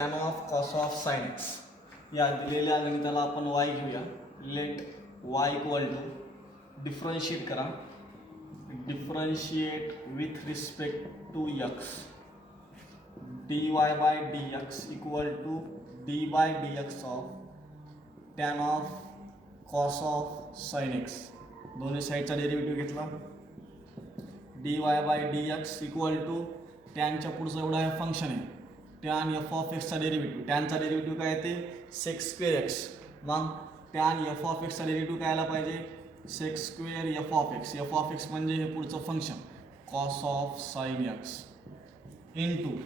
tan of cos of sin x या दिलेल्या गणिताला आपण y घेऊया. Let y equal to differentiate करा. Differentiate with respect to x dy by dx equal to d by dx of tan of cos of sin x. दोन्ही साईडचा derivative घेतला. dy by dx equal to टॅनच्या पुढचं एवढं आहे function आहे tan f of एक्सचा डेरिव्हेटिव्ह. टॅनचा डेरिव्हेटिव्ह काय येते सेक्स स्क्वेअर एक्स. मग टॅन एफ ऑफ एक्सचा डेरिव्हेटिव्ह काय आला पाहिजे sec square f of x. F of x म्हणजे हे पुढचं function cos of sine x into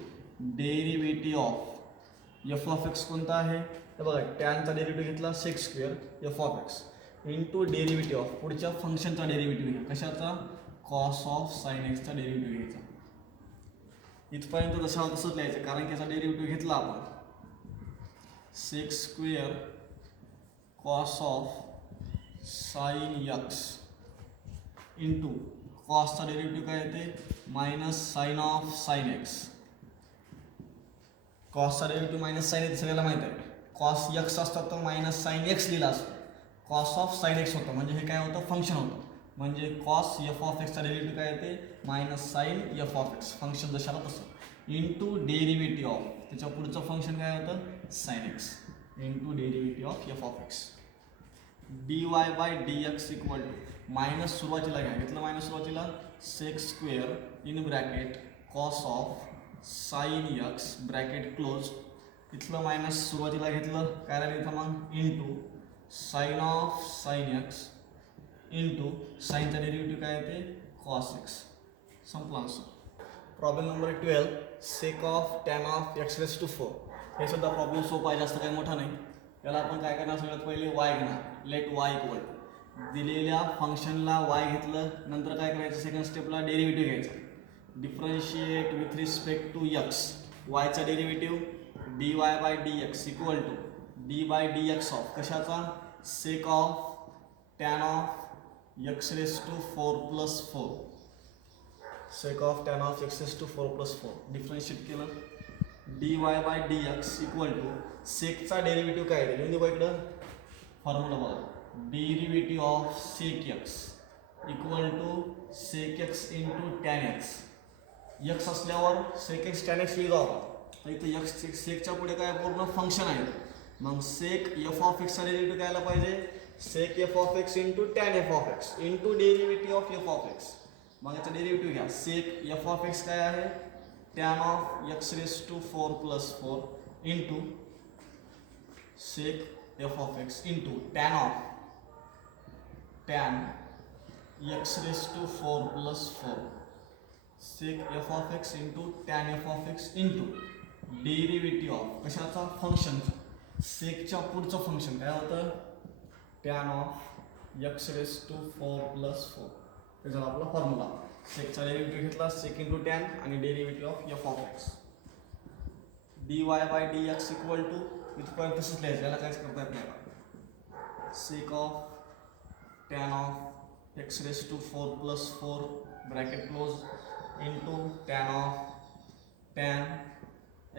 derivative of f of x कोणता आहे हे बघा. टॅनचा डेरिव्हेटिव्ह घेतला sec square f of x into derivative of पुढच्या फंक्शनचा डेरिव्हेटिव्ह घ्या. कशाचा कॉस ऑफ साइन एक्सचा डेरिव्हेटिव्ह घ्यायचा. इथपर्यंत जसं तसंच लिहायचं कारण की याचा डेरिव्हेटिव्ह घेतला आपण sec square cos of sine x into कॉसचा डेरिव्हेटिव्ह काय येते minus sine of sine x. कॉसचा डेरिव्हेटिव्ह मायनस साइन येते सगळ्याला माहीत आहे. कॉस एक्स असतात तर मायनस साइन एक्स लिहिला असतो. कॉस ऑफ साइन एक्स होतं म्हणजे हे काय होतं फंक्शन होतं. म्हणजे कॉस एफ ऑफ एक्सचा डेरिव्हेटिव्ह काय येते minus sine f of x function जशाला तसं इंटू डेरिव्हेटिव्ह ऑफ त्याच्या पुढचं फंक्शन काय होतं sine x into derivative of f of x. D y by d x equal to minus सुरुवातीला घ्या घेतलं मायनस सुरुवातीला sec square in bracket cos of sine x bracket close. इथलं minus सुरुवातीला घेतलं काय राहिलं इथं मग into sine of sine x into साइनचा डेरिव्हेटिव्ह काय येते कॉस एक्स. संपला असं. Problem number 12 sec of tan of x raise to 4. हे सुद्धा प्रॉब्लेम सोपा आहे जास्त काही मोठा नाही. याला आपण काय करणार सगळ्यात पहिले वाय घेणार. लेट वाय इक्वल टू दिलेल्या फंक्शनला वाय घेतलं नंतर काय करायचं सेकंड स्टेपला डेरिव्हेटिव्ह घ्यायचा. Differentiate with respect to x वायचा derivative d y by d x equal to d by d x of कशाचा sec of tan of x raised to 4 plus 4 sec of tan of x raised to 4 plus 4 differentiate केलं dy by dx equal to सेकचा derivative काय आहे लिहून इकडं formula बघा. Derivative of sec x equal to sec x into tan x. X असल्यावर sec x tan x लिहितो आपण. इथं एक्स सेकच्या पुढे काय पूर्ण फंक्शन आहे. मग सेक एफ ऑफ एक्सचा डेरिव्हेटिव्ह काय आला पाहिजे sec f of x into tan f of x into derivative of f of x. मग याचा डेरिव्हेटिव्ह घ्या सेक एफ ऑफ एक्स काय आहे tan of x raise to 4 plus 4 into sec f of x into tan of tan x raise to 4 plus 4 sec f of x into tan f of x into derivative of कशाचा फंक्शनचा. सेकच्या पुढचं function काय होतं tan of x raise to 4 plus 4. हे झाला आपला formula. सेकचा डेरिव्हेटिव्ह घेतला सेक इंटू टॅन आणि derivative of f of x. D y by d x equal to इथपर्यंत तसंच लिहायचं याला काहीच करता येत नाही. Sec of tan of x raise to 4 plus 4 bracket close into tan of tan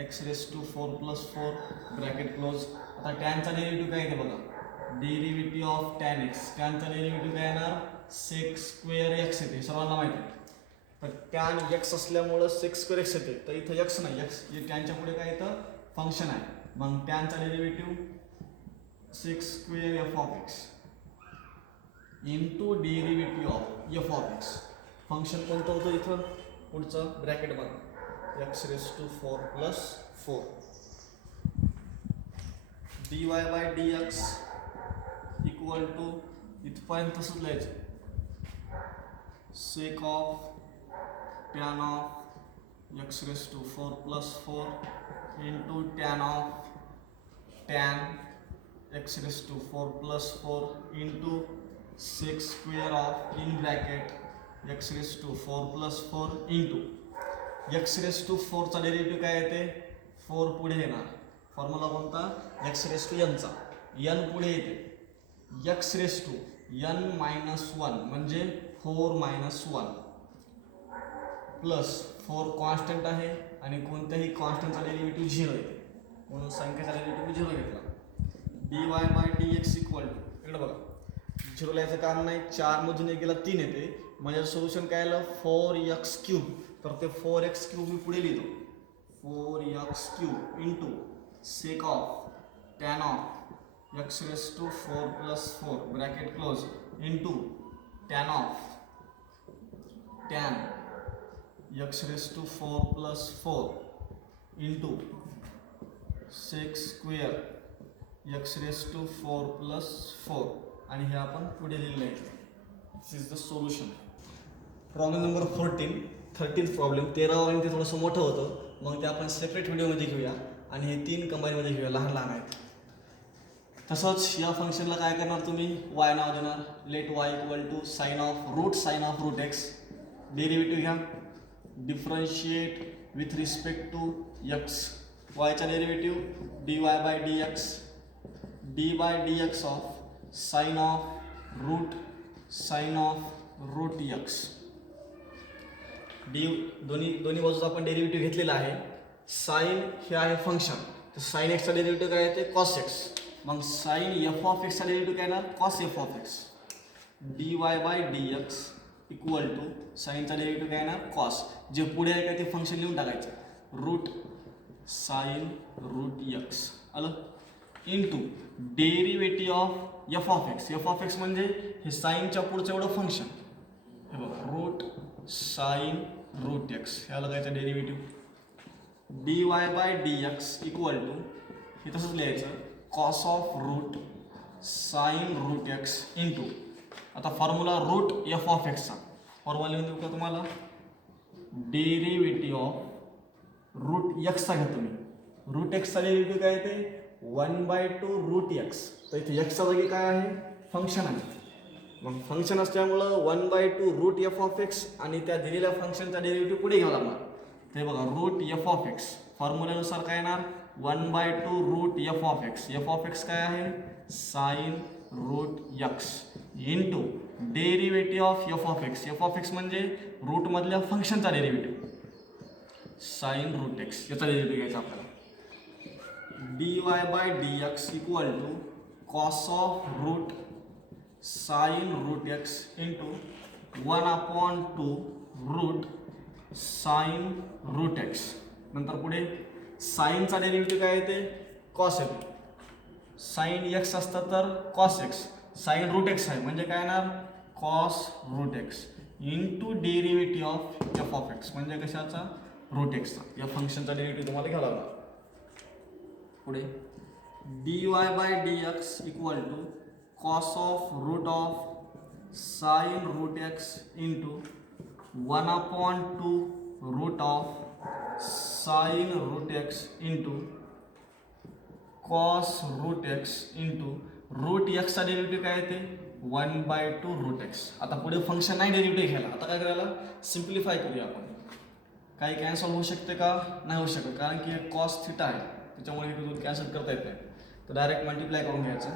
x raise to 4 plus 4 bracket close. आता टॅनचा डेरिव्हेटिव्ह काय येते बघा डेरिव्हेटिव्ह ऑफ टॅन एक्स. टॅनचा डेरिव्हेटिव्ह काय येणार सेक स्क्वेअर एक्स येते सर्वांना माहिती आहे. तर टॅन एक्स असल्यामुळं सेक स्क्वेअर एक्स येते तर इथं एक्स नाही एक्स टॅनच्या पुढे काय येतं फंक्शन आहे. मग टॅनचा derivative sec square f of x into derivative of f of x. Function कोणतं होतं इथं पुढचं ब्रॅकेट बघा x raise to 4 plus 4 d y by d x equal to इथपर्यंत तसंच लिहायचं sec of tan of x raise to 4 plus 4 into tan of tan x raise to 4 plus 4 into sec square of in bracket x raise to 4 plus 4 into x raise to 4चा derivative काय येते 4 पुढे येणार. Formula कोणता x raise to एनचा n पुढे येते x raise to n minus 1 म्हणजे 4 मायनस 1 प्लस 4 कॉन्स्टंट आहे आणि कोणत्याही कॉन्स्टंटचा डेरिव्हेटिव्ह 0 येते. म्हणून संख्येचा डेरिव्हेटिव्ह मी 0 घेतला. dy by dx equal to, इकडे बघा 0 लिहायचं कारण नाही, 4 मधून 1 गेला 3 येते, म्हणजे सोल्युशन काय आलं 4x³ तर ते 4x³ मी पुढे लिहितो 4x³ into sec of tan of x raise to 4 plus 4 bracket close into tan of tan x raise to 4 plus 4 into sec square x raise to 4 plus 4 आणि हे आपण पुढे लिहिलं आहे. This is the solution. Problem number 13 problem 13 आणि ते थोडंसं मोठं होतं, मग ते आपण सेपरेट व्हिडिओमध्ये घेऊया आणि हे 3 कंबाईनमध्ये घेऊया, लहान लहान आहेत. तसंच या फंक्शनला काय करणार तुम्ही, y नाव देणार, let y equal to sine of root x, derivative घ्या, differentiate with respect to x, yचा derivative dy by dx, d by dx of sine of root x. D दोन्ही बाजूचा आपण डेरिव्हेटिव्ह घेतलेला आहे. साइन हे आहे फंक्शन, तर साइन एक्सचा डेरिव्हेटिव्ह काय येते कॉस एक्स, मग साइन एफ ऑफ एक्सचा डेरिव्हेटिव्ह काय येणार cos f of x. D y by d x equal to साईनचा डेरिव्हेटिव्ह काय येणार कॉस, जे पुढे आहे का ते फंक्शन लिहून टाकायचं रूट साइन रूट एक्स आलं, into derivative of f of x. F of x म्हणजे हे साईनच्या पुढचं एवढं फंक्शन, हे बघा रूट साइन रूट एक्स, ह्या लगायचं derivative. D y by d x equal to हे तसंच लिहायचं cos of root sine root x into, आता फॉर्म्युला रूट एफ ऑफ एक्सचा फॉर्म्युला लिहून देऊ का तुम्हाला, डेरिव्हेटिव्ह ऑफ रूट एक्सचा घेतो मी. रूट एक्सचा डेरिव्हेटिव्ह काय येते 1/2 रूट एक्स, तर इथे एक्सचा जागी काय आहे फंक्शन आहे, मग फंक्शन असल्यामुळं 1/2 रूट एफ ऑफ एक्स आणि त्या दिलेल्या फंक्शनचा डेरिव्हेटिव्ह पुढे घ्यावा लागणार. ते बघा रूट एफ ऑफ एक्स फॉर्म्युल्यानुसार काय येणार 1/2 root f of x. F of x काय आहे sine root x into derivative of f of x. F of x म्हणजे रूटमधल्या फंक्शनचा डेरिव्हेटिव्ह साइन रूट एक्स, याचा डेरिव्हेटिव्ह घ्यायचा आपल्याला. D y by d x equal to cos of root sine root x into 1/2 root sine root x. नंतर पुढे साईनचा derivative काय येते कॉस येते, साइन एक्स असतं तर cos x, sine root x आहे म्हणजे काय येणार cos root x into derivative of f of x म्हणजे कशाचा रूट एक्सचा. या फंक्शनचा डेरिव्हेटिव्ह तुम्हाला घ्यावा लागणार. पुढे d y by d x equal to cos of sine root x into 1/2 root of sine root x into cos root x into root एक्सचा डेरिव्हेटिव्ह काय येते 1/2 रूट एक्स. आता पुढे फंक्शन नाही डेरिव्हेटिव्ह घ्यायला, आता काय करायला सिम्प्लिफाय करूया आपण. काही कॅन्सल होऊ शकते का नाही होऊ शकत, कारण की कॉस थिटा आहे त्याच्यामुळे हे कॅन्सल करता येत नाही, तर डायरेक्ट मल्टिप्लाय करून घ्यायचं.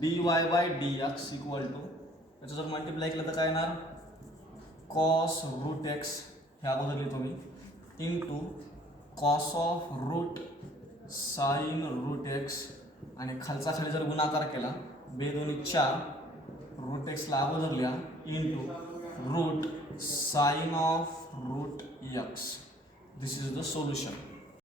D y by d x equal to याचं जर मल्टिप्लाय केलं तर काय येणार कॉस रूट एक्स ह्या अगोदर लिहितो मी into cos of root sine root x आणि खालचा खाली जर गुणाकार केला 2 2 4 रूट एक्सला अगोदर लिहा into root sine of root x. This is the solution.